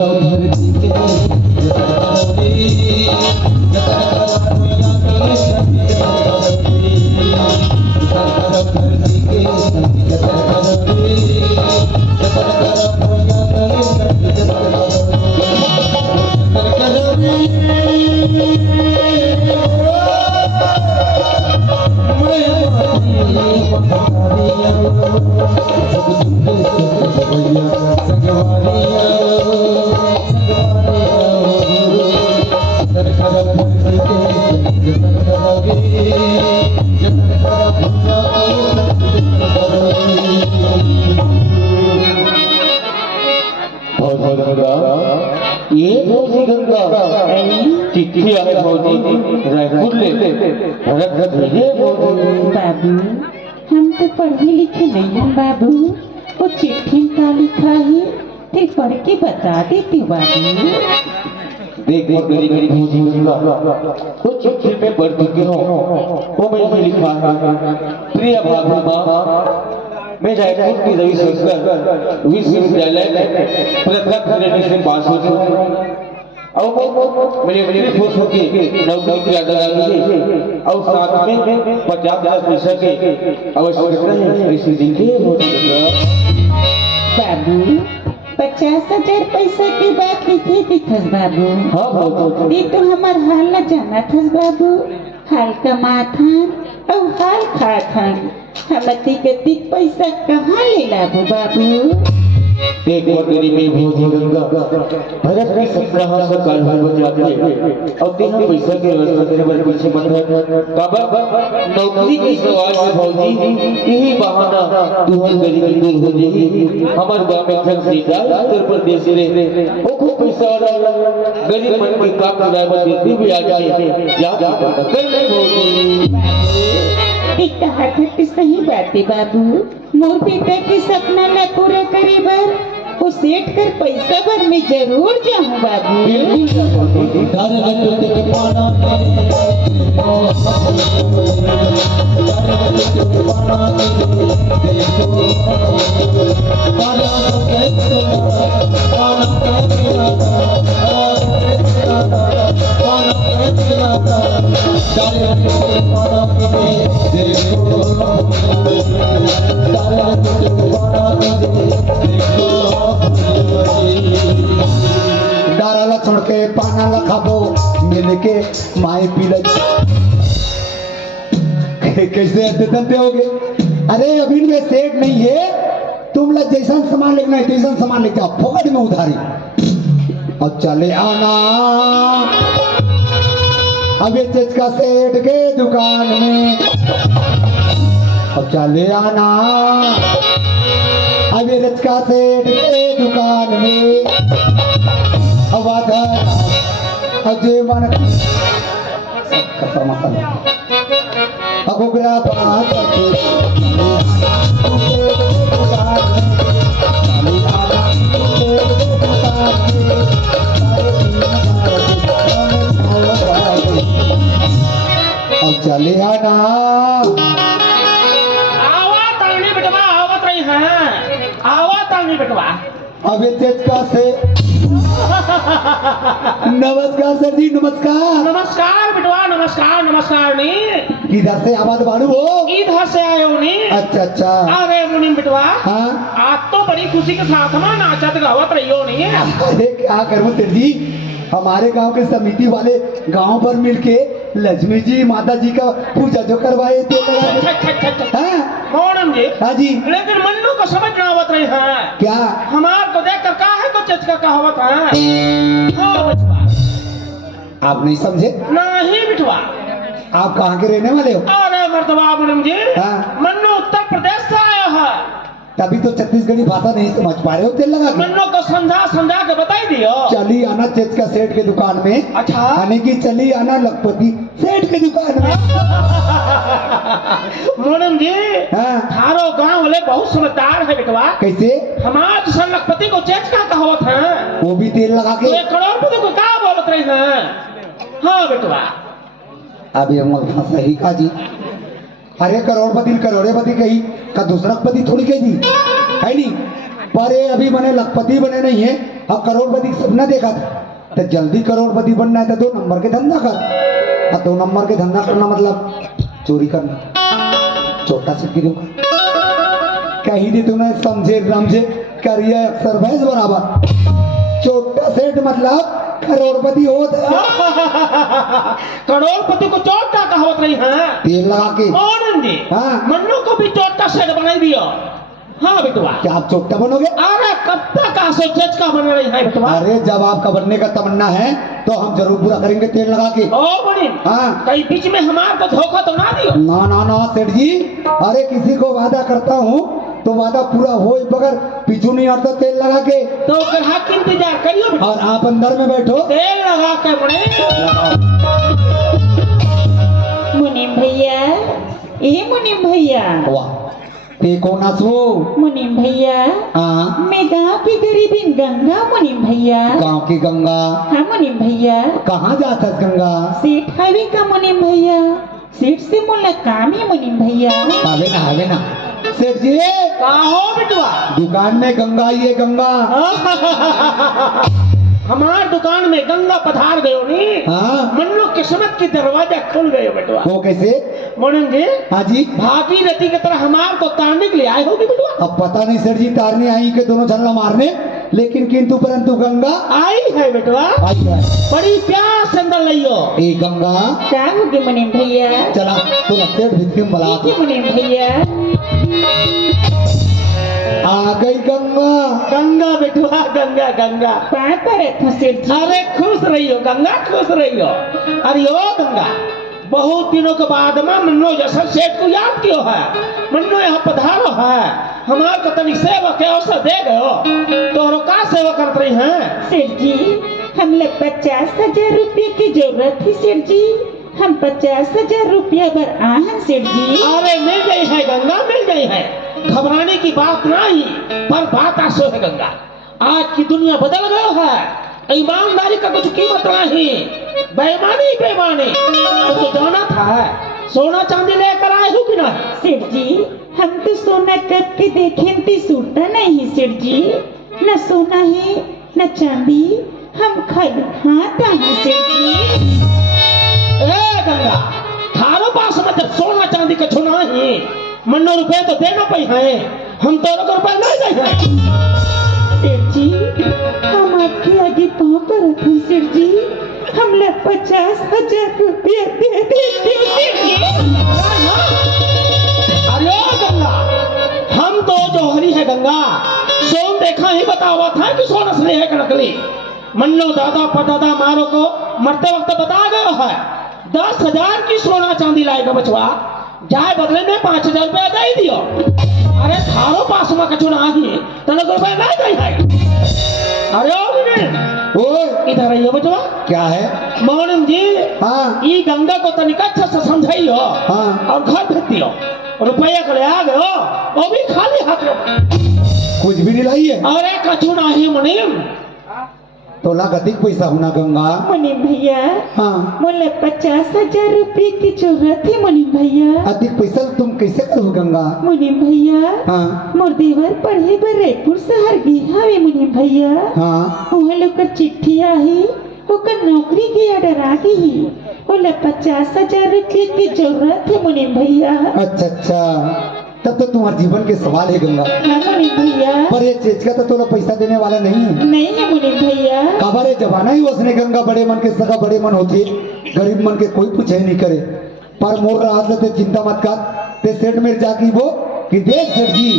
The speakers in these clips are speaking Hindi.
ये भौजी गंगा चिट्ठी आए भौजी रायपुर ले भरत भेजे भौजी। बाबू हम तो पढ़े लिखे नहीं हैं बाबू, वो चिट्ठी का लिखा है ते पढ़ के बता देती बाबू। देख मेरी भौजी गंगा वो चिट्ठी में पढ़ चुके हो, वो मैंने लिखा है, प्रिय भाभी माँ, मैं रायपुर की रविशंकर विश्वविद्यालय में प्रथम श्रेणी से पास हो चुका हूँ और मेरी खुश होगी नौकरी की आदत है और साथ में 50% की आवश्यकता है। इसी दिन के बाबू 50,000 पैसा की बात लिखी थी थस बाबू। हाँ बहुत ये तो हमार हाल न जाना थस बाबू, हाल कमा था और हाल खा था, हमती के पैसा कहाँ ले लाबू बाबू। एक मेरी में भौजी गंगा भरत की सत्रह साल हो जाते और तीन पैसा के व्यवस्था पर पीछे मत है कब नौकरी की सवाल में भौजी यही बहाना तुहर गरीब दूर हो जाएगी। हमार गांव में घर सीधा उत्तर प्रदेश रे वो खूब पैसा वाला गरीब मन की काम ड्राइवर देती भी आ जाए या कर नहीं भौजी। एक कहावत सही बात है बाबू, मोर बेटा के सपना न पूरा करे बर वो सेठ कर पैसा भर में जरूर जाऊं बाबू। डाराला छोड़ के पाना ला खाबो मिल के माए पीले कैसे अत्यंत हो गए। अरे अभी में सेठ नहीं है, तुम लोग जैसा सामान लेना है तैसा सामान लेके आओ फोकट में उधारी और चले आना। अभी चचका सेठ के दुकान में और चले आना। अभी रचका सेठ के दुकान में अजय मन अगुगरा बात अब चले आना। आवा तानी बेटवा आवत रही हैं, आवा तानी बेटवा। अभी तेजका से नमस्कार सर जी, नमस्कार। नमस्कार बेटवा, नमस्कार नमस्कार नी। किधर से आवाज बालू हो? इधर से आए हो नी। अच्छा अच्छा। अरे मुनीम बेटवा, हाँ आज तो बड़ी खुशी के साथ में नाचत गावत रही हो नी। अरे क्या करूं सर जी, हमारे गांव के समिति वाले गांव पर मिलके लक्ष्मी जी माता जी का पूजा जो करवाए थे। मोहनम जी। हाँ जी। लेकिन मन्नू को समझ ना आवत रही है क्या? हमार को देख कर कहा है तो चचका कहावत है। हाँ बेटवा। आप नहीं समझे? नहीं बेटवा। आप कहाँ के रहने वाले हो? अरे मर्दबा मुनीम जी, हाँ। मन्नू उत्तर प्रदेश से आया है। तभी तो छत्तीसगढ़ी भाषा नहीं समझ पा रहे हो तेल लगा के। मन्नू को समझा समझा के बताई दियो। चली आना चेचका सेठ के दुकान में। अच्छा। आने की चली आना लखपति सेठ के दुकान में। मोनम जी, हाँ। थारो गांव वाले बहुत समझदार है बेटवा। कैसे? हमारे जैसा लखपति को चेचका कहावत है। वो भी तेल लगा के। 1 करोड़पति को क्या बोलत रही है? हाँ बेटवा। अभी हम सही का जी, अरे करोड़पति करोड़ेपति कही का दूसरा पति थोड़ी कही है नहीं, पर ये अभी बने लखपति बने नहीं है अब करोड़पति का सपना देखा था, तो जल्दी करोड़पति बनना है तो 2 नंबर के धंधा कर। और 2 नंबर के धंधा करना मतलब चोरी करना, छोटा सिक्की दूंगा कहीं दी तूने समझे रमझे करिए अक्सर भैंस बराबर। छोटा सेठ मतलब करोड़पति होता है। करोड़पति को चोटा कहावत रही है। तेल लगा के मोहन जी, हाँ। मन्नू को भी चोटा सेठ बनाई दियो। हाँ बेटुआ, क्या आप चोटा बनोगे? अरे कब तक आसो चचका बन रही है बेटुआ? अरे जब आपका बनने का तमन्ना है तो हम जरूर पूरा करेंगे तेल लगा के। ओ बड़ी, हाँ। कहीं बीच में हमारे को धोखा तो ना दियो। ना ना ना सेठ जी, अरे किसी को वादा करता हूँ तो वादा पूरा हो बगैर पीछू नहीं हटता तेल लगा के। तो ग्राहक की इंतजार करियो बेटा। और आप अंदर में बैठो। तेल लगा के बने। मुनीम भैया, ए मुनीम भैया, वाह, ते कौन आसू? मुनीम भैया, हाँ, मैं गांव की गरीबी गंगा मुनीम भैया। गांव की गंगा। हाँ मुनीम भैया, कहाँ जाता है गंगा? सेठ हावी का मुनीम भैया, सेठ से मुलाकाम है मुनीम भैया। आवे ना सेठ जी, कहाँ हो बेटुआ? दुकान में गंगा आई है गंगा। हमार दुकान में गंगा पधार गयो नी। हाँ, मन्नो किस्मत की दरवाजा खुल गयो बेटुआ। वो कैसे? मोनन जी, हाँ जी, भागीरथी की तरह हमार को तारने के लिए आए होगी बेटुआ। अब पता नहीं सेठ जी तारने आई के दोनों झल्ला मारने, लेकिन किंतु परंतु गंगा आई है बेटुआ। आई है। बड़ी प्यार से अंदर लियो। ए गंगा, क्या होगी मुनीम भैया? चला तो सेठ भित्री में बला। ठीक है मुनीम भैया। आ गई गंगा। गंगा बेटुआ, गंगा गंगा। पाए पर था सेठ जी। अरे खुश रहियो गंगा, खुश रहियो। अरे ओ गंगा, बहुत दिनों के बाद में मन्नो जैसा सेठ को याद क्यों है? मन्नो यहाँ पधारो है, हमारे को तनिक सेवा के अवसर दे गयो। तो का सेवा करत रही हैं? सेठ जी, हमने 50,000 रुपये की जरूरत थी सेठ जी। हम 50,000 रुपया पर आहन सेठ जी। अरे मिल गई है गंगा, मिल गई है। घबराने की बात नहीं, पर बात आसो है गंगा, आज की दुनिया बदल गयो है। ईमानदारी का कुछ कीमत नहीं, बेईमानी बेईमानी। तो जाना था सोना चांदी लेकर आए हो कि नहीं? सेठ जी, हम तो सोना कब के देखें ती सूटता नहीं सेठ जी। न सोना है न चांदी, हम खाली हाथ आए सेठ जी। ए गंगा, थारो पास में जब सोना चांदी का छुना ही, मन्नो रुपए तो देना पई है, हम तो रुपए नहीं दे हैं। सेठ जी, हम आपके आगे पाँव पर रखें सेठ जी। हमने 50,000 रुपया दे देते सेठ जी। अरे गंगा, हम तो जौहरी है गंगा, सोन देखा ही बतावा था कि सोना असली है कि नकली। मन्नो दादा परदादा मारो को मरते वक्त बता गया है 10,000 की सोना चांदी लाएगा बचवा, जाए बदले में 5,000 रुपया दे दियो। अरे थारो पास में कछु नहीं, तने रुपया नहीं दे है। अरे ओ विनय, ओए, इधर आइयो बचवा। क्या है? मोहन जी, हाँ, ई गंगा को तनिक अच्छा से समझाइयो। हाँ। और घर भेज दियो। रुपया के ले आ गयो, वो भी खाली हाथ लो। कुछ भी नहीं लाई है। अरे कछु नहीं मुनीम। तो लागतिक पैसा होना गंगा। मुनीम भैया, हाँ, मुझे 50,000 रुपये की जरूरत है मुनीम भैया। अधिक पैसा तुम कैसे करो गंगा? मुनीम भैया, हाँ, मोर देवर पढ़े बर रायपुर शहर गया है मुनीम भैया। हाँ, वहाँ लोग का चिट्ठी आई, ओकर नौकरी की ऑर्डर आ गई। बोले 50,000 रुपये की जरूरत है मुनीम भैया। अच्छा अच्छा, तब तो तुम्हारे जीवन के सवाल है गंगा। हाँ मुनीम भैया। पर ये चीज का तो थोड़ा पैसा देने वाला नहीं है। नहीं है मुनीम भैया। खबर है जमाना ही उसने गंगा बड़े मन के सगा बड़े मन होती, गरीब मन के कोई पूछे नहीं करे। पर मोर रात लेते चिंता मत कर, ते सेठ मेरे जाकी वो कि देख सेठ जी,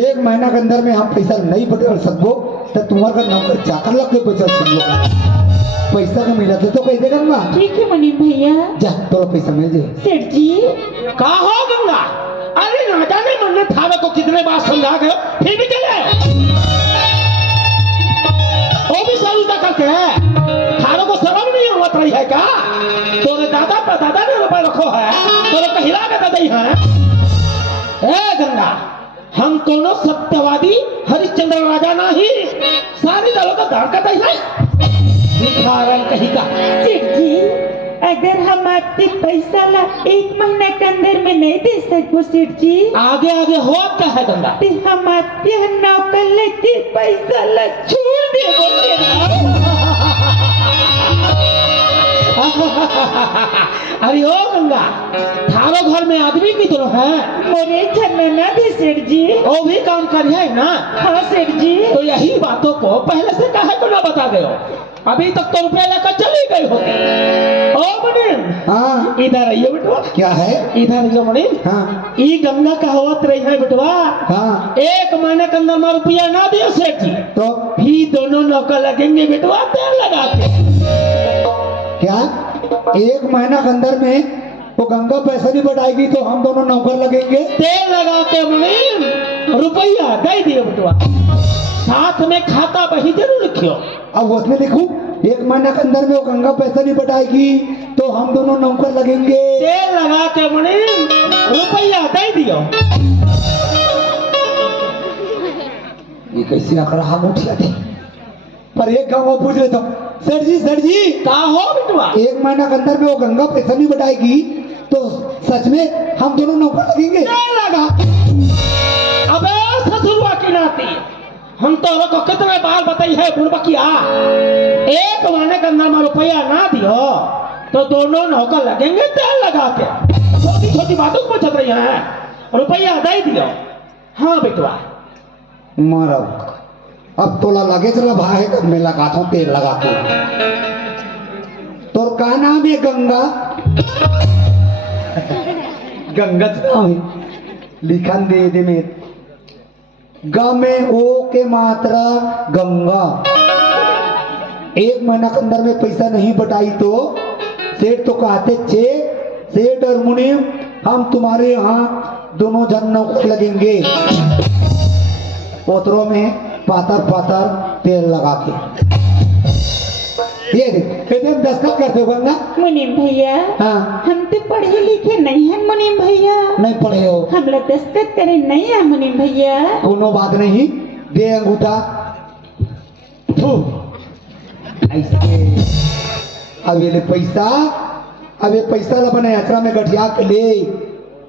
1 महीना के अंदर में हम पैसा नहीं बदल सको, तो तुम्हारा नौकर चाकर लग के पैसा सुन लो। पैसा का मिला तो कह दे गंगा। ठीक है मुनीम भैया। जा थोड़ा पैसा मिल जाए। सेठ जी, कहा हो गंगा? अरे ना जाने मन थावे को कितने बार समझा गए, फिर भी चले वो भी सर उल्टा करके है। थारों को शर्म नहीं होता रही है क्या? तोरे दादा परदादा ने रुपए रखो है, तोरे कहिला के दे है। ए गंगा, हम कोनो सत्यवादी हरिश्चंद्र राजा नहीं, सारी दलों का दान करता है। भिखारन कहीं का। सेठ जी, अगर हम आपके पैसा ला 1 महीने के अंदर में नहीं दे सको सेठ जी, आगे आगे हो क्या है गंगा? तो हम आपके नौकर लेके पैसा ला छोड़ दे देखो सेठ जी। अरे ओ गंगा, थारो घर में आदमी की तरह है, मोरे घर में न थी सेठ जी। वो भी काम करिए ना। हाँ सेठ जी। तो यही बातों को पहले से काहे को ना बता गए हो? अभी तक तो रुपया लेकर चली गई होती। ओ मुनीम, हाँ इधर आइए बेटवा। क्या है? इधर आइए मुनीम। हाँ ई गंगा का होत रही है बेटवा। हाँ 1 महीने के अंदर में रुपया ना दियो सेठ जी, तो ही दोनों नौकर लगेंगे बेटवा तेल लगा के। क्या 1 महीना के अंदर में वो गंगा पैसा नहीं बढ़ाएगी तो हम दोनों नौकर लगेंगे? तेल लगा के मुनीम रुपया दे दियो बेटवा, साथ में खाता बही जरूर लिखियो। अब उसमें लिखूं 1 महीना के अंदर में वो गंगा पैसा नहीं बढ़ाएगी तो हम दोनों नौकर लगेंगे। तेल लगा के मुनीम रुपया दे दियो। ये कैसे आकर हम उठिया थे? पर एक गाँव वो पूछ लेता हूँ, सर जी का हो बेटवा? 1 महीना के अंदर में वो गंगा पैसा नहीं बढ़ाएगी तो सच में हम दोनों नौकर लगेंगे? तेल लगा। अबे ससुरवा की नाती, हम तो को कितने बार बताई है बुढ़बकिया, 1 महीने के अंदर में रुपया ना दियो तो दोनों नौकर लगेंगे तेल लगा के। छोटी छोटी बातों को पूछ रही हैं, रुपया दे दियो। हाँ बेटवा। मारब अब तोला लगे चला भाई कब मैं लगाता हूँ तेल लगा के। तो का नाम है? गंगा। गंगा नाम है, लिखन दे दे में ग में ओ के मात्रा गंगा। 1 महीना के अंदर में पैसा नहीं बटाई तो सेठ तो कहते छे सेठ और मुनीम हम तुम्हारे यहाँ दोनों जन नौकर लगेंगे। पोतरों में पातर पातर तेल लगा के ये देख एकदम दस्तखत कर दो गंगा। मुनीम भैया, हाँ हम तो पढ़े लिखे नहीं हैं मुनीम भैया। नहीं पढ़े हो? हम लोग दस्तखत करे नहीं है मुनीम भैया। कोनो बात नहीं, दे अंगूठा। थू, ऐसे अब ये ले पैसा, अब ये पैसा ला बने यात्रा में गठिया के ले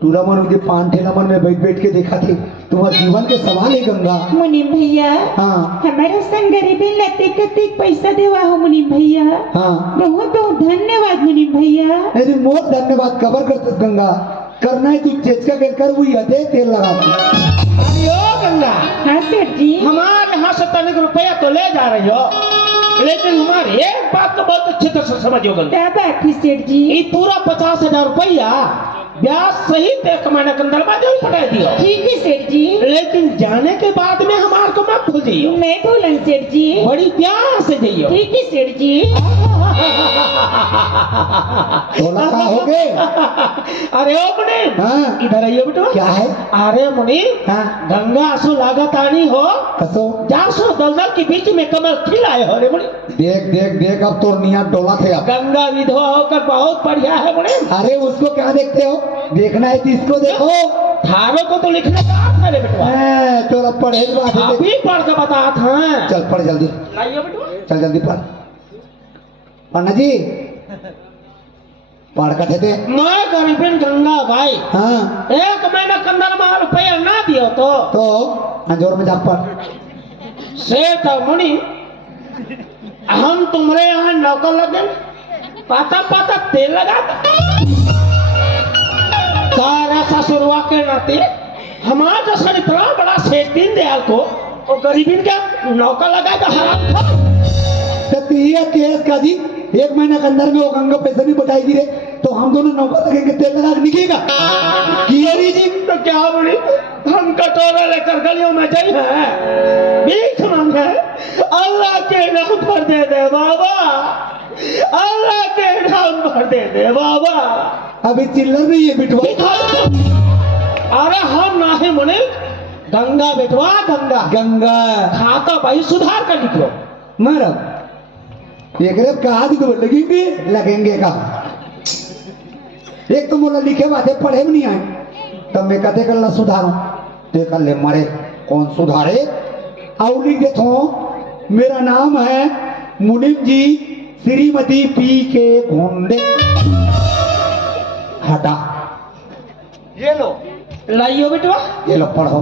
तूरा मन मुझे 5 ठेला मन में बैठ बैठ के देखा थे। तुम्हारे जीवन के सवाल है गंगा। मुनीम भैया, हाँ हमारे संग गरीबी लते कते पैसा देवा हो मुनीम भैया। हाँ बहुत बहुत धन्यवाद मुनीम भैया। अरे मोर धन्यवाद कबर करते गंगा, करना है तू चेचका कर वही हदे तेल लगा के। अरे ओ गंगा, हाँ सेठ जी। हमारे यहाँ से तनिक रुपया तो ले जा रही हो, लेकिन हमारी एक बात तो बहुत अच्छी तरह से समझो गंगा। क्या बात है सेठ जी? ये पूरा 50,000 रुपया ब्याज सहित 1 महीने के अंदर में जरूर पटा दियो। ठीक है सेठ जी। लेकिन जाने के बाद में हमारे को मत भूल जाइयो। मैं भूलन सेठ जी। बड़ी प्यार से जाइयो। ठीक है सेठ जी। तोला का हो गए? अरे ओ मुनीम, हाँ इधर आइए बेटा। क्या है? अरे मुनीम, हाँ गंगा आंसू लागत आनी हो, कसो जासो दलदल के बीच में कमल खिलाए हो रे मुनीम। देख देख देख अब तो निया डोला थे अब। गंगा विधवा होकर बहुत बढ़िया है मुनीम। अरे उसको क्या देखते हो? देखना है तो इसको देखो। थारों को तो लिखने का आता है रे बेटवा। तोरा पढ़े बात है। अभी पढ़ के बता था। चल पढ़ जल्दी, लाइए बेटवा। चल जल्दी पढ़। पढ़ना जी पढ़ कटे थे। मैं गरीबिन गंगा भाई, हाँ 1 महीना के अंदर में रुपया ना दियो तो अंजोर में जा पढ़। सेठ और मुनि हम तुम्हारे यहाँ नौकर लगे, पाता पाता तेल लगाता। ससुरवा के नाते हमारा जैसा इतना बड़ा सेठ दीन दयाल को और गरीबी का नौकर लगाएगा हराम था। तो ये केस का जी 1 महीने के अंदर में वो गंगा पैसा नहीं बताएगी रे तो हम दोनों नौकर लगेंगे तेल लगा के निकलेगा कियरी जी। तो क्या बोली, हम कटोरा लेकर गलियों में जाए हैं, भीख मांगे, अल्लाह के नाम पर दे दे बाबा, अल्लाह के नाम पर दे दे बाबा। अभी चिल्लर नहीं है बिटवा। अरे हम ना है मुने, गंगा बेटवा गंगा गंगा खाता भाई सुधार कर लिखो। मरब एक कहा तो लगेंगे लगेंगे का एक तो बोला लिखे बातें पढ़े भी नहीं आए तब मैं कहते कर ला सुधारो ते कर ले मारे कौन सुधारे और लिख देता हूँ मेरा नाम है मुनीम जी श्रीमती पी के घोंडे। हटा ये लो, लाइयो बेटवा। ये लो पढ़ो।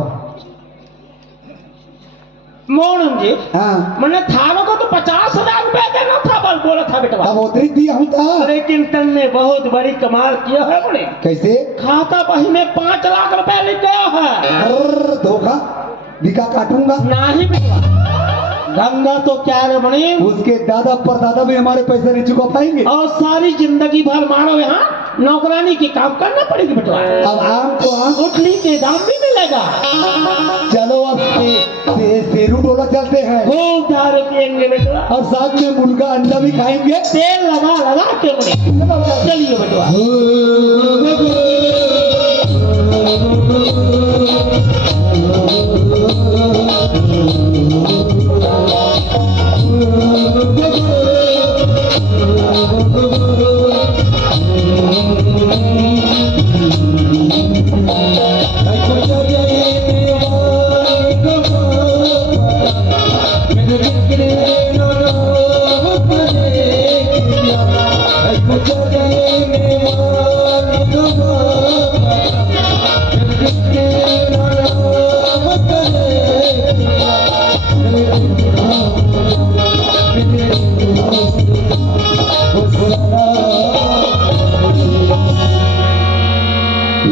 मोहनम जी हाँ मैंने थारों को तो 50,000 रुपया देना था बल बोला था बेटवा। अब उतरी दिया हूँ था। लेकिन तुमने बहुत बड़ी कमाल किया है बोले। कैसे? खाता बही में 5 लाख रुपया लिख गया है। अर्र, धोखा दिखा काटूंगा। नहीं बेटवा गंगा तो क्या रे बने उसके दादा परदादा भी हमारे पैसे नहीं चुका पाएंगे। और सारी जिंदगी भर मारो यहाँ नौकरानी की काम करना पड़ेगी बेटवा। अब आम को आम गुठली के दाम भी मिलेगा। चलो अब शेरू डोला चलते हैं खूब दारू पियेंगे बेटवा और साथ में मुर्गा अंडा भी खाएंगे। तेल लगा लगा के बोले चलिए बेटवा।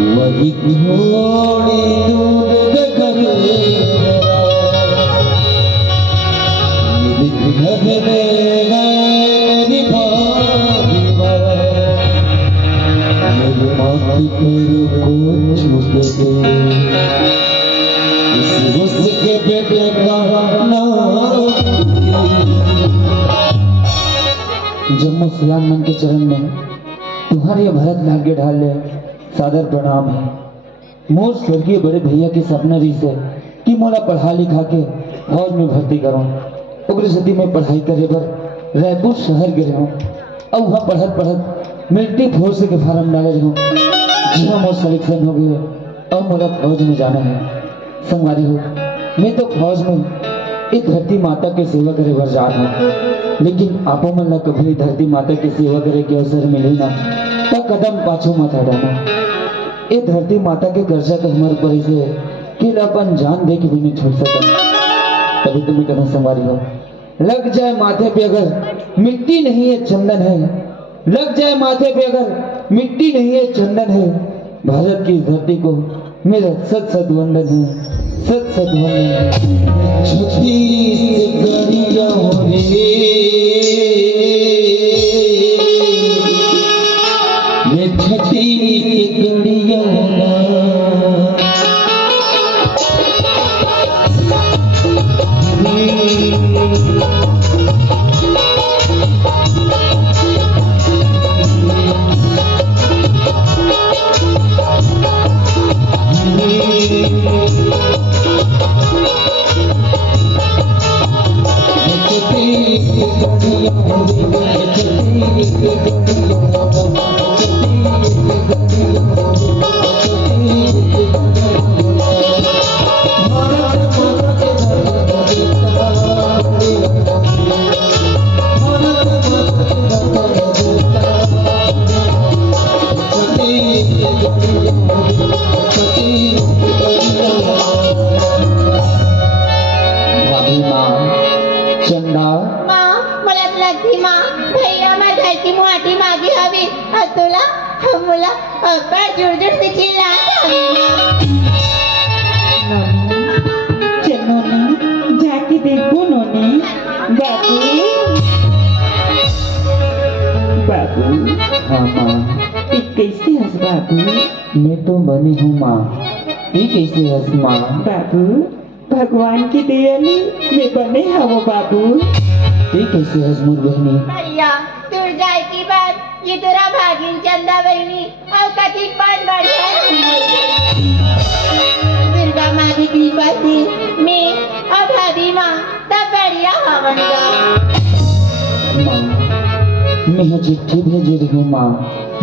वही घोड़ी दूध घर मेरी भाभी मेरी माटी को छूट गए उसके बेटे का नाम। जब मैं सियान मन के चरण में तुम्हारे भरत लागे ढाले सादर प्रणाम है। मोर स्वर्गीय बड़े भैया के सपना रही से कि मोला पढ़ा लिखा के फौज में भर्ती करूं। उग्र सती में पढ़ाई करे बर रायपुर शहर गए हूँ और वहाँ पढ़त पढ़त मिलिट्री फोर्स के फार्म डाले रहूँ। जहाँ मोर सिलेक्शन हो गए और मोला फौज में जाना है। संगवारी हो मैं तो फौज में एक धरती माता के सेवा करे बर जा रहा हूँ। लेकिन आपो मन ला कभी धरती माता की सेवा करे के अवसर मिले ना तब कदम पाछू मत हटाना। ये धरती माता के कर्जा तो हमारे ऊपर ऐसे है कि अपन जान दे के भी नहीं छोड़ सकता। तभी तुम्हें कहना संवारी हो लग जाए माथे पे अगर मिट्टी नहीं है चंदन है। लग जाए माथे पे अगर मिट्टी नहीं है चंदन है। भारत की धरती को मेरा सत सत वंदन है। सत सत वंदन है। छत्तीस गढ़िया रे ये छत्तीस गढ़िया जाके देखो नोनी। बाबू बाबू हाँ माँ ये कैसे हंस बाबू? मैं तो बनी हूँ माँ। ये कैसे हंस माँ? बाबू भगवान की दयाली मैं बने हवो बाबू। ये कैसे हंस मोर बहनी? भैया दूर जाए की बात ये तोरा भागिन चंदा बहनी और कथी पान बढ़िया दुर्गा माँ की कृपा से मैं और भाभी माँ सब बढ़िया हवन माँ मैं चिट्ठी भेज रही हूँ माँ।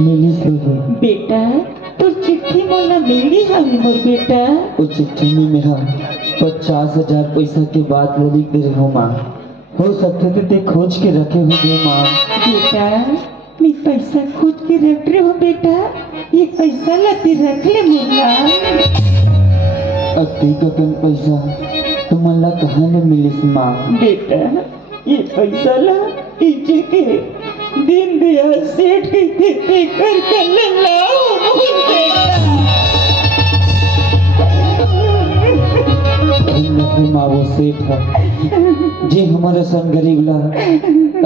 मिली सही बेटा तू चिट्ठी मोला मिली हवी मोर बेटा। उस चिट्ठी में मेरा 50,000 पैसा के बाद लिख दे रही हूँ माँ। हो सकते थे ते खोज के रखे होंगे माँ। बेटा मैं पैसा खोज के रख रही हूँ बेटा। ये पैसा लाती रख ले मुर्गा। अब ते का कन पैसा तुम्हाला कहाँ ले मिलिस माँ? बेटा ये पैसा ला इजे के दिन दिया सेठ के देते कर कल लाओ नहीं माँ, वो सेठ है जे हमारे संग गरीब ला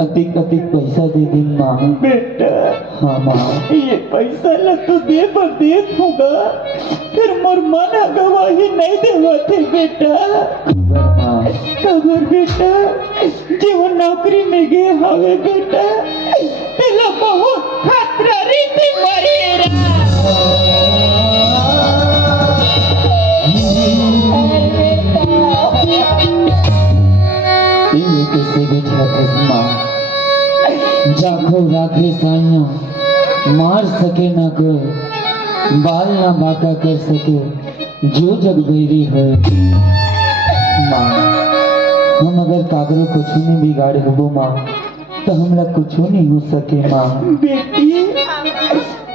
अधिक पैसा दे दी माँ। बेटा हाँ माँ, ये पैसा ला तो दे देत होगा, फिर मोर मन गवाही नहीं देवा थे बेटा। माँ खबर बेटा जीवन नौकरी में गे हवे बेटा, तेला बहुत खतरा रीति मरेरा। ये कैसे बैठा थे माँ? जाखो राखे साइया मार सके ना कोई, बाल ना बाका कर सके जो जग बैरी हो। माँ हम अगर कागरो कुछ नहीं बिगाड़े हो माँ, तो हमरा कुछ नहीं हो सके माँ। बेटी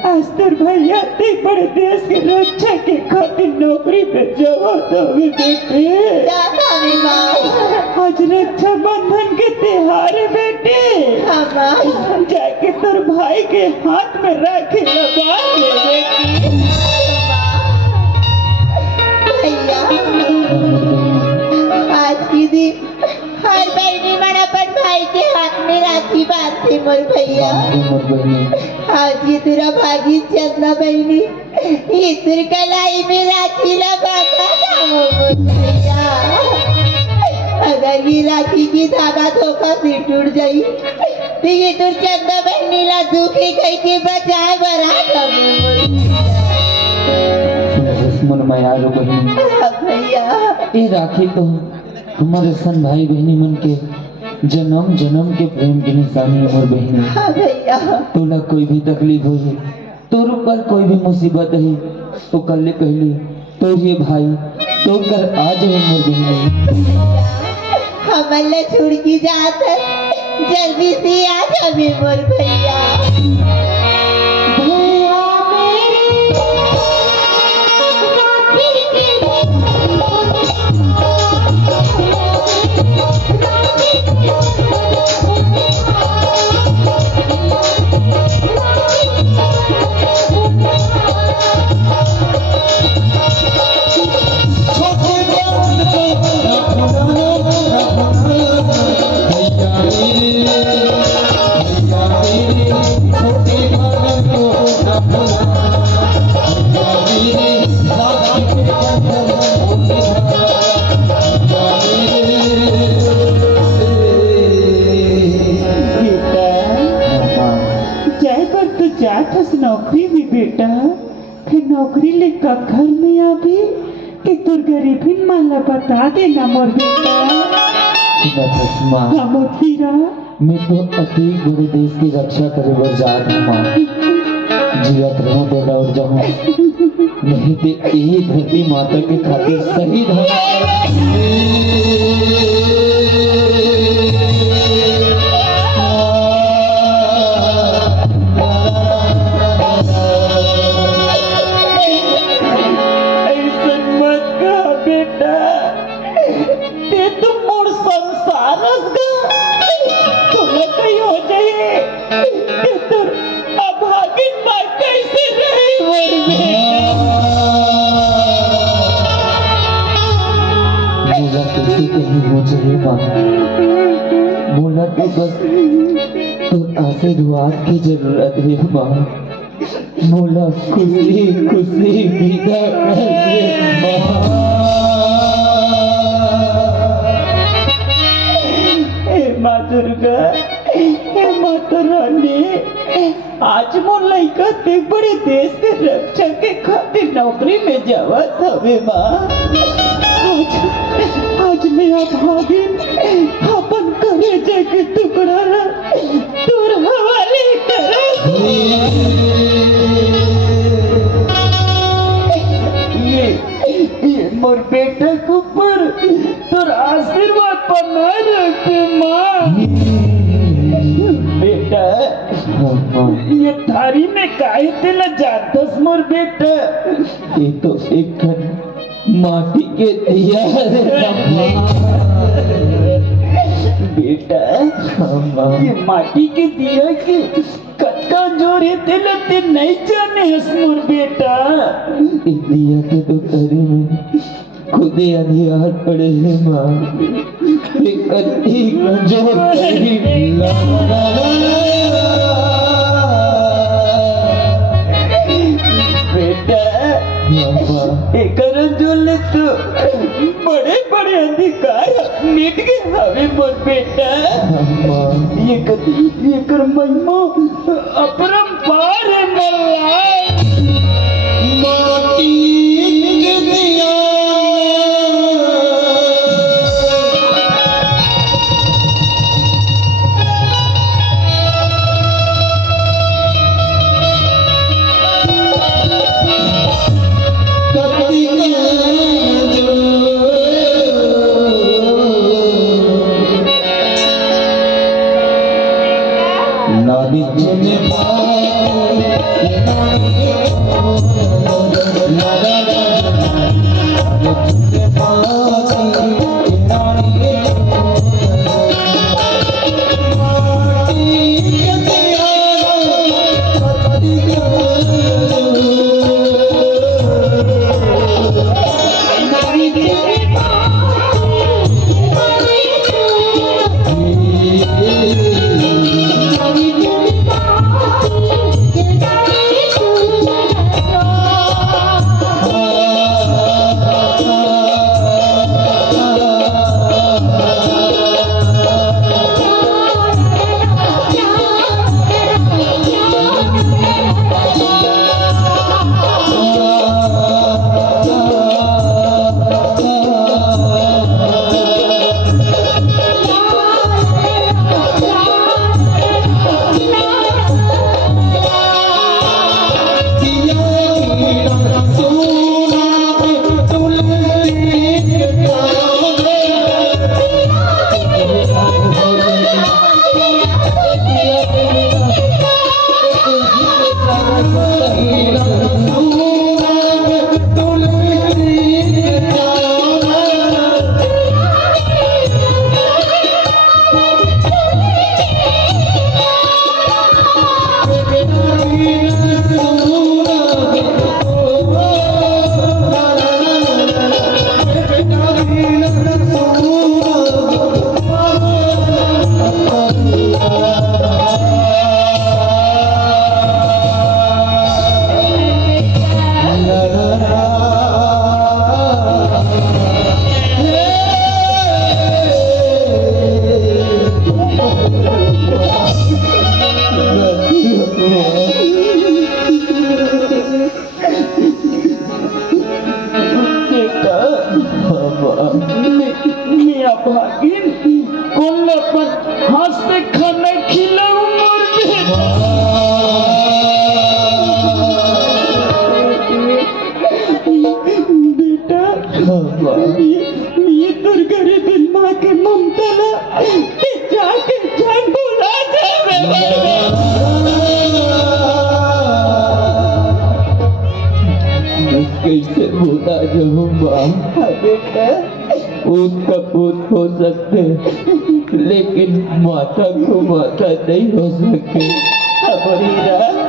आज तर भैया ते बड़े देश के रक्षा के खातिर नौकरी पे जवाब दे बेटे। दादा भी माँ आज रक्षा बंधन के त्योहार है बेटे, हमारा जाके तर भाई के हाथ में राखी लगा ले बेटी। भैया आज की दिन हर बहनी मन अपन भाई के हाथ में राखी बांधती मोर भैया। आज ये तेरा भागी चंदा बहनी इतर कलाई में राखी लगा था मोर भैया। अगर ये राखी की धागा धोखा से टूट जाई तो ये तो चंदा बहनी ला दुखी कह के बचाए बरा मायारो बहनी भैया। ये राखी तो हमारे सन भाई बहनी मन के जन्म के प्रेम की निशानी है मोर बहनी। हाँ भैया तोला कोई भी तकलीफ हो, तोर ऊपर कोई भी मुसीबत है तो कल ले पहले तो ये भाई तो कर आज है मोर बहनी। हमला छोड़ की जात जल्दी से आ जाबे मोर भैया। भैया मेरे राखी के नौकरी भी बेटा, फिर नौकरी लेकर घर में आबे कि तोर गरीबी माला बता देना मोर बेटा। माँ हम फिरा मैं तो अति बड़े देश की रक्षा करे बर जात हूँ माँ। जियत रहूं तो दौड़ जाऊं, नहीं तो यही धरती माता के खातिर शहीद हो। बोला तो बस तो आशीर्वाद की जरूरत है माँ। बोला खुशी खुशी विदा कर दे माँ। हे माँ दुर्गा, हे माता रानी, आज मोर लइका ते बड़े देश के रक्षा के खातिर नौकरी में जावत हवे माँ। आज मेरा भागिन अपन करे जाके टुकड़ा तोर हवाले कर। ये मोर बेटा के ऊपर तोर आशीर्वाद बना रखे माँ। बेटा ये थारी में काहे तेला जानतस मोर बेटा? ये तो एक माटी के दिया बेटा ये माटी के दिया के कटका जोरे तेलते नहीं जाने हस मोर बेटा। दिया के तो करे में खुदे अंधियार पड़े हैं माँ। कत्ती का जोर करीब बेटा एकर जोल तो बड़े बड़े अधिकार मिट गए हवे मोर बेटा। ये कदी ये कर महिमा अपरंपार है मल्ला। माटी के दिया नानी चने मियाँ भागिन कोल्ले पर हंसते खाना खिलाऊं मोर बेटा। ये तोर घरे दिल माँ के ममता ना ते जाके जान बोला कैसे बोला जाऊँ माँ। बेटा उसका पूत हो सकते लेकिन माता को माता नहीं हो सकते।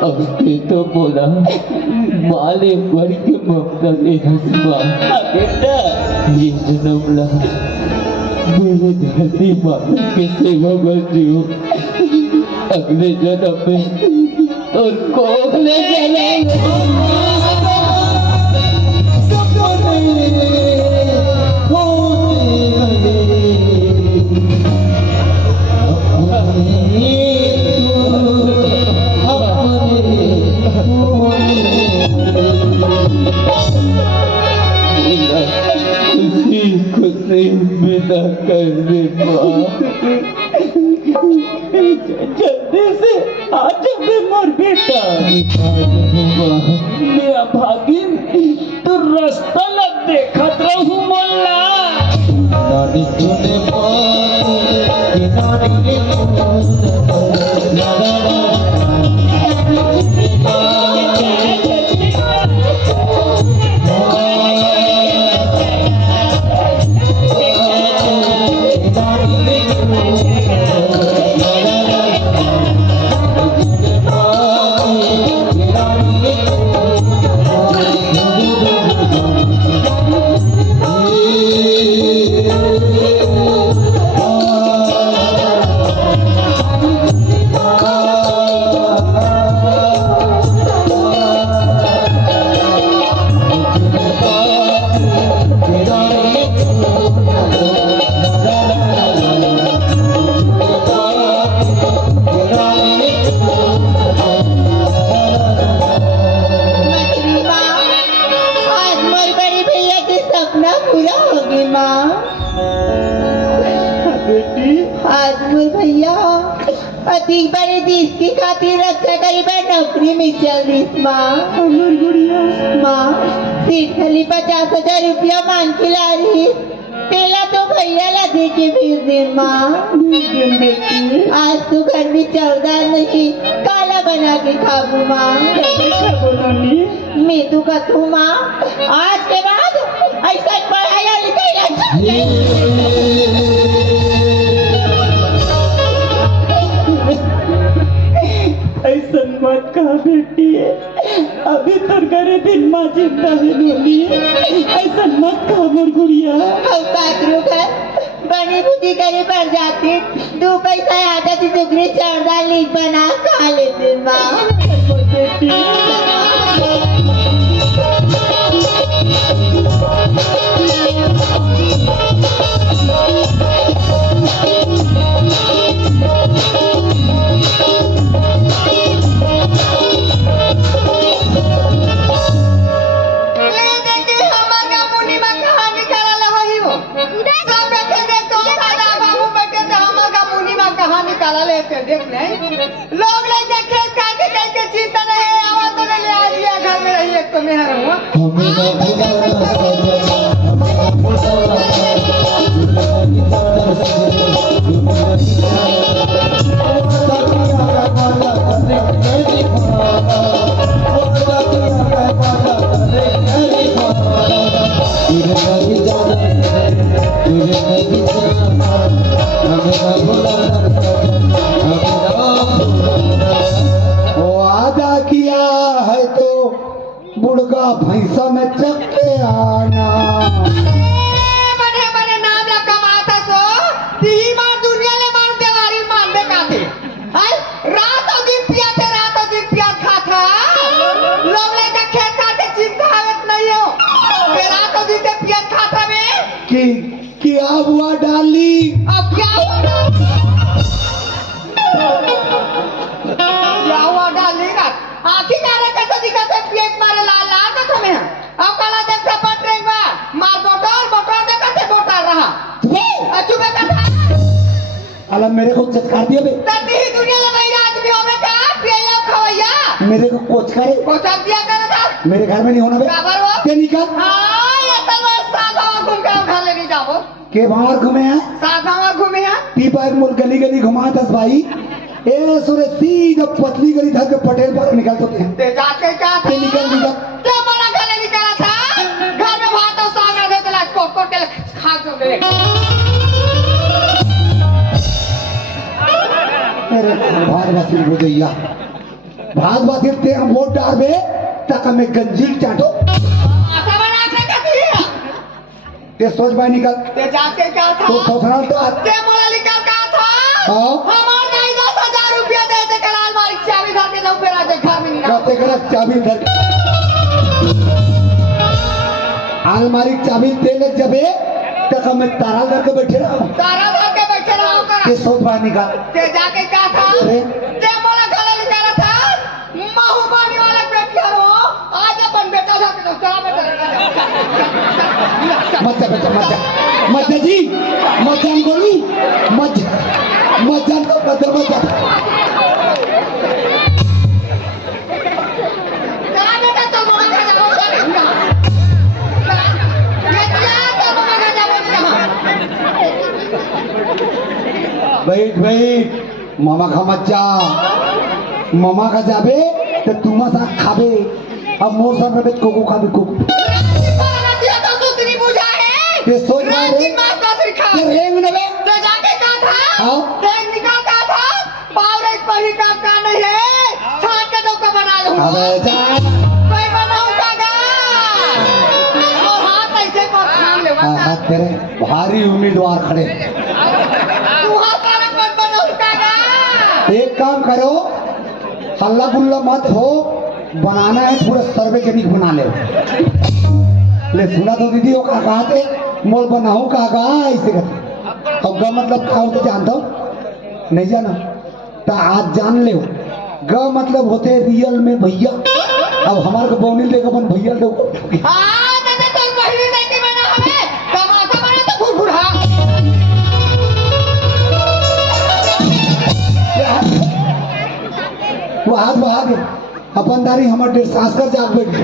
उसने तो बोला माले पर के ममता के हंसमा बेटा ये जन्म ला मेरे धरती माता के सेवा करती हूँ। अगले जन्म में और कोखले खुशी विदा कर दे जल्दी से आ जाबे मोर बेटा। मियाँ भागिन तू रास्ता ला देखत रहू मोल्ला। नानी चुने माँ बेटी आज मोर भैया अधिक बड़े देश की खातिर रक्षा करे पर नौकरी में चल रही माँ अमर गुड़िया माँ सीट खाली 50,000 रुपया मांग के ला रही तेला तो भैया ला दे के भेज दे माँ बेटी आज तो घर में चौदार नहीं काला बना के खाबू माँ बोलोनी मैं तो कहूँ माँ आज के बाद ऐसा पढ़ाया लिखाया ऐसा मत कहा बेटी अभी तो करे दिन माँ जिंदा है नोनी ऐसा मत कहा अमर गुड़िया अब पात्रों का बनी बुद्धि करे पड़ जाती 2 पैसा आता थी दुगने चौदार लीक बना खा लेते माँ बेटी देख ले लोग ले देखे काके काके चिंता नहीं है आवाज तो ले आ लिया घर में रही एक तो मेहर हुआ वादा किया है तो बुड़गा भैंसा में चक के आना बने बने नाम या कमाता सो ती मार दुनिया ले मार देवारी मार दे काते हाय रात और दिन पिया थे रात और दिन पिया खा था लोग ले के खेत काटे चिंता आवत नहीं हो के रात और दिन ते पिया खा था में कि क्या हुआ डाली अब क्या हुआ डालेगा आखिर कारे कैसे दिखाते पेट मारे लाल लाल ना तुम्हें अब काला देख से पट रही बा मार बोटर दे कैसे बोटर रहा अचूबे का था अला मेरे को चटकार दिया बे तभी ही दुनिया में मेरा आदमी होवे का पिया खवैया मेरे को कोच करे कोचा दिया कर था मेरे घर में नहीं होना बे बराबर वो ते निकाल हां ये तो मैं सादा घूम के घर ले नहीं जाओ के बाहर घूमे हैं सादा घूमे हैं पीपा एक मुल गली गली घुमा 10 भाई ए सुरे सीधा पतली गली धर के पटेल पर निकल तो हैं ते जाके क्या था ते निकल क्या मना गले निकाला था घर में भात और साग रखे तो लाज कोट के खा जो ले मेरे भार वासी बुझैया भाग वासी ते हम वोट डाल बे तक हमें गंजील चाटो आशा बना के कथी है ते सोच भाई निकल ते जाके क्या था तो सोचना तो ते मोला निकल का था हाँ हमार नहीं 10,000 रुपया दे दे कलाल मारी चाबी धर के जाओ फिर आज घर में निकाल कहते कर चाबी धर अलमारी की चाबी दे ले जबे तक हमें तारा धर के बैठे रहो तारा धर के बैठे रहो ते कर सोच भाई निकाल ते जाके क्या था अरे ते मोला गले निकाला था महू पानी वाला बेटिया रो आज अपन बेटा था के चला बेटा मत जी मत जान गोलू मत जान तो बदल मत जा क्या बेटा तो मोला का जाओ बेटा तो मोला का जाओ बैठ मामा का मत जा मामा का जाबे तो तुम सा खाबे अब मोर सर में कोको खाबे कोको ये सोच रहा है ये रेंग नवे हाँ अबे जा हाथ तेरे भारी उम्मीदवार खड़े एक काम करो हल्ला गुल्ला मत हो बनाना है पूरा सर्वे के नहीं बना ले सुना तो दीदी वो कहा थे मोल बनाऊ कहा ऐसे कहते अब ग मतलब क्या होते जानता हूँ नहीं जाना तो आज जान ले ग मतलब होते रियल में भैया अब हमारे को बोनिल देगा अपन भैया दो वो आगे अपन दारी हमर डेढ़ सांस कर जाग बैठ गए।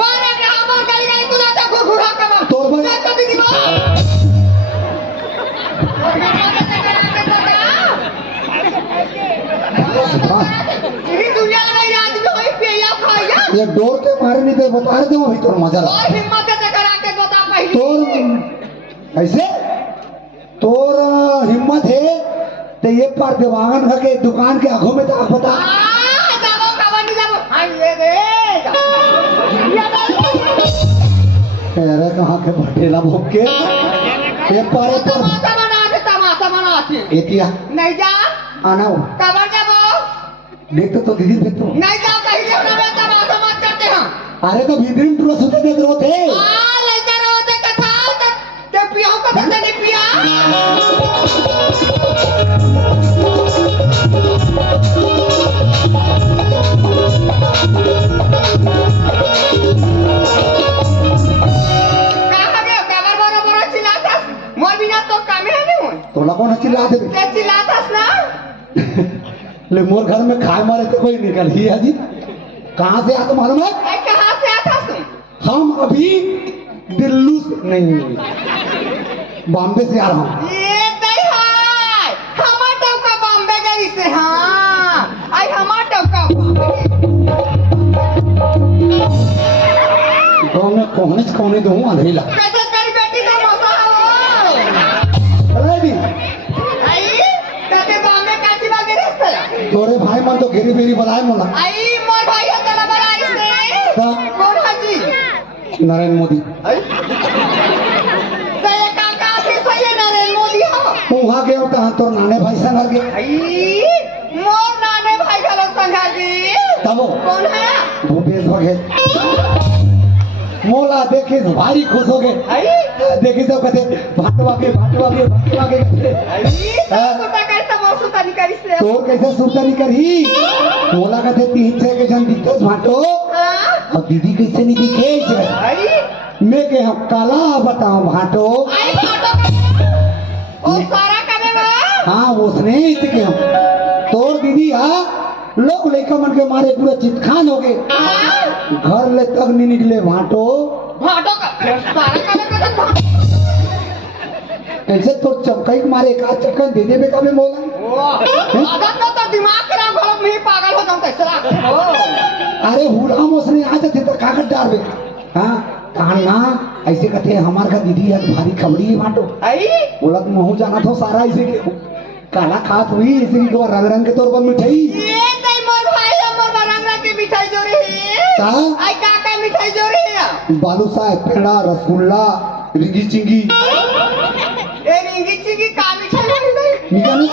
वारे के हमर गली गली तू जाता घुघुरा कमा तोर भाई- जा कभी की इसी दुनिया में राज में होई पिया खाया ये डोर के मारे नहीं तो बता रहे थे वो भी तोर मजा ला और हिम्मत है करा के गोता पहली तोर ऐसे तोर हिम्मत है तो ये पर देवांगन घर के दुकान के आंखों में ताक बता जाओ कवन जाओ हां ये रे अरे कहाँ के भटेला भोग के ये पारे पर तमाशा मना के एतिया नहीं जा आना हो कवर जाओ देख तो दीदी देख तो नहीं जाओ कहीं से ना मैं तमाशा मत करते हैं अरे तो भीतरी में पूरा सुते देख रहे थे ले जा रहे होते कथा ते पियाओ का तो नहीं पिया कहाँ गए कवर बरोबर चिल्लाता मोर बिना तो काम है नहीं तोला कौन चिल्ला दे ते चिल्लातास ना ले मोर घर में खाए मारे तो कोई निकल ही है जी कहाँ से आता मालूम है ए कहाँ से आता तू हम अभी दिल्ली से नहीं बॉम्बे से आ रहा हूँ ये दई हाय हमार टौका बॉम्बे गई से हां आई हमार टौका गाँव में कोने दो अंधेला कैसे तेरी बेटी का मौसा हो अरे भी आई तते बॉम्बे काची बागे रेस्ता तोरे भाई मन तो घेरी बेरी बनाए मोला आई मोर भाई तेरा बड़ाई से हाँ। कौन हाजी नरेंद्र मोदी आई ते काका से सही नरेंद्र मोदी हो वहाँ गया होता तो नाने भाई संग हर गए आई मोर नाने भाई का लोग संगा जी तब वो कौन है भूपेश बघेल मोला देखे तो भारी खुश हो गए आई देखे सब कहते भाटवा के कहते आई सुता कैसा मोर सुता निकली से तो कैसे सुनता नहीं करी मोला कहते 3-6 के जन दिखते भाटो हां और दीदी कैसे नहीं दिखे इसे आई मैं के हम काला बताऊं भाटो आई बाटो ओ सारा करेगा हाँ उसने इसे के हम तोर दीदी लोग लेकर मन के मारे पूरा चितखान हो गए घर ले तक नहीं निकले भाटो भाटो का सारा करेगा कैसे तो चमकई के मारे का चक्कर दे दे का भी मोला अगर तो दिमाग खराब हो मैं पागल हो जाऊं कैसे अरे हुराम उसने आ जाते तो कागज डाल दे हाँ कहना ऐसे कहते हमार का दीदी है भारी खबड़ी है भाटो आई बोला तुम महू जाना था सारा ऐसे के काला खात हुई ऐसे की रंग रंग के तौर पर मिठाई ये नहीं मोर भाई मोर बरंगा की मिठाई जो रही का आई काका मिठाई जो रही है बालूशाह पेड़ा रसगुल्ला रिंगी चिंगी ए रिंगी चिंगी का मिठाई वाली नहीं निकाले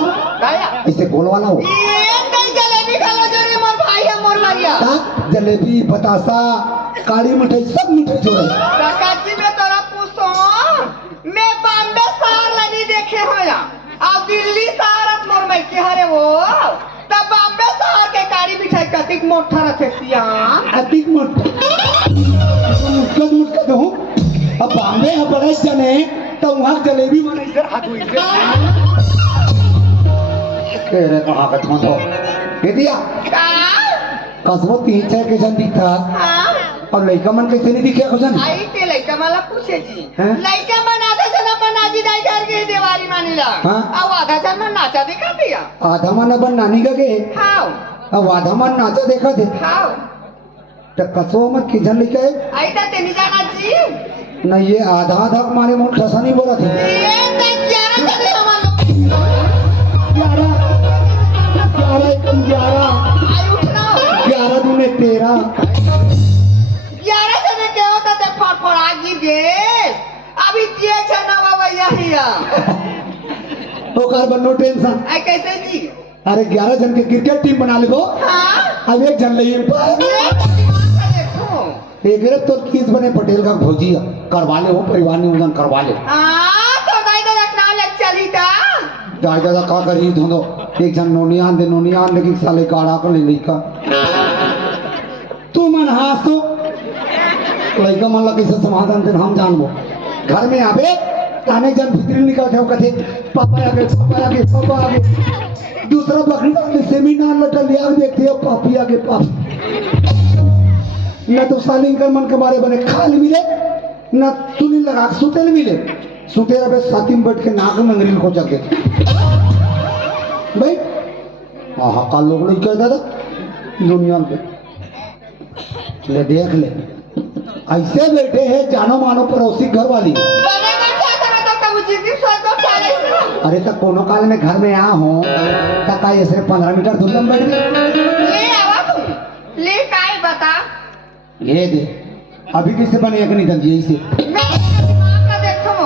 काया ऐसे बोलवाना हो ये नहीं जलेबी खा लो जो रही मोर भाई है मोर मरिया का जलेबी बतासा काली मिठाई सब मिठाई जोड़े काका जी मैं तोरा पूछो मैं बॉम्बे शहर नहीं देखे हो या अब दिल्ली शहर मोर में के हरे वो तब बॉम्बे शहर के कारी मिठाई कतिक मोटा रखे सिया अधिक मत मुटका दो अब बॉम्बे है बड़े जने तो वहाँ जलेबी बने इधर हाथ हुई तेरे कहाँ का थोड़ा दे दिया का कसमो 3-6 के जन दिखता हाँ और लड़का मन कैसे नहीं दिखे कुछ आई ते लइका मला पूछे जी हैं? लइका मन आधा जन अपन नाची दाई कर के देवारी मानिला हाँ? अब आधा जन मन नाचा दिखा दिया आधा मन अपन नानी का के हाउ अब आधा मन नाचा देखा थे हाउ तो कसो मत किजन लिखे आई ता तेनी जाना जी न ये आधा आधा मारे मुंह ठसा नहीं बोला थे ये ते 11 जने हमारे 11 आई उठना 11 दूने 13 11 जने के होता ते फड़फड़ा गिर गए अभी जे जना बाबा यही तो कार बनो टेंशन आई कैसे जी अरे 11 जन के क्रिकेट टीम बना ले को हाँ अब एक जन ले ये तो दिमाग से देखो एक तो किस बने पटेल का भोजी करवा ले हो परिवार ने उधर करवा ले हाँ तो दाई तो रखना लग चली था जाय दादा का करी धुंधो एक जन नोनियान लेकिन साले गाड़ा को ले लेका तू मन हास तो लड़का मन लगे से समाधान देन हम जानबो घर में आवे ताने जन भीतर निकल के कथे पापा आ गए दूसरा बकरी वाले सेमिनार लटल लिया आग देखती है पापिया के पाप न तो सालिंग कर मन के मारे बने खाल मिले न तुनी लगा के सुतेल मिले सुते रहे साथी में बैठ के नाक में अंग्रेज को जाके भाई हाँ काल लोग नहीं कहता था दुनिया पे ले देख ले ऐसे बैठे हैं जानो मानो पड़ोसी घर वाली बने मन चाहता मैं तो कबू जी की सोच को ख्याल है अरे तक कोनो काल में घर में आ हो तक आई ऐसे 15 मीटर दूर में बैठ गए ले आवा तुम ले काय बता ये दे अभी किससे बने एक नहीं दंजी से मैं मां का देखो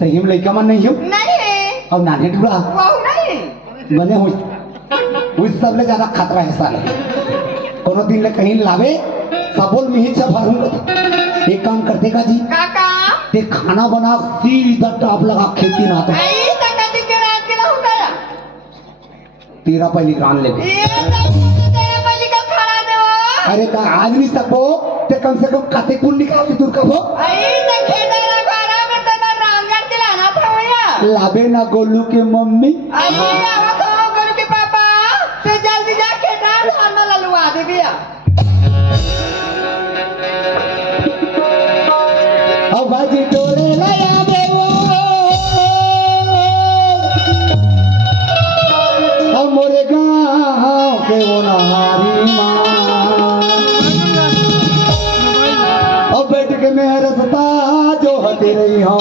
सही में लड़का मन नहीं हो नहीं और नाने टुकड़ा वो नहीं बने हुई उस सब ले ज्यादा खतरा है साले कोनो दिन ले कहीं लावे सबोल में ही छपाऊंगा एक काम करते का जी काका ते खाना बना सीधा टाप लगा खेती ना तो आई तक के रात के ना हो गया तेरा पहली कान ले ये तो तेरा पहली का खाना दे वो अरे का आज नहीं सको ते कम से कम काते कुल निकाल दूर का वो आई तक खेड़ा लगा में तेरा रांगड़ के लाना था भैया लावे ना गोलू के मम्मी आई आवा तो गुरु के पापा से जल्दी जाके डाल धान में ललवा दे भैया अब बाजी टोले लगा दे वो अब मोरे गाँव के वो नहारी माँ अब बैठ के मैं रसता जो हती रही हूँ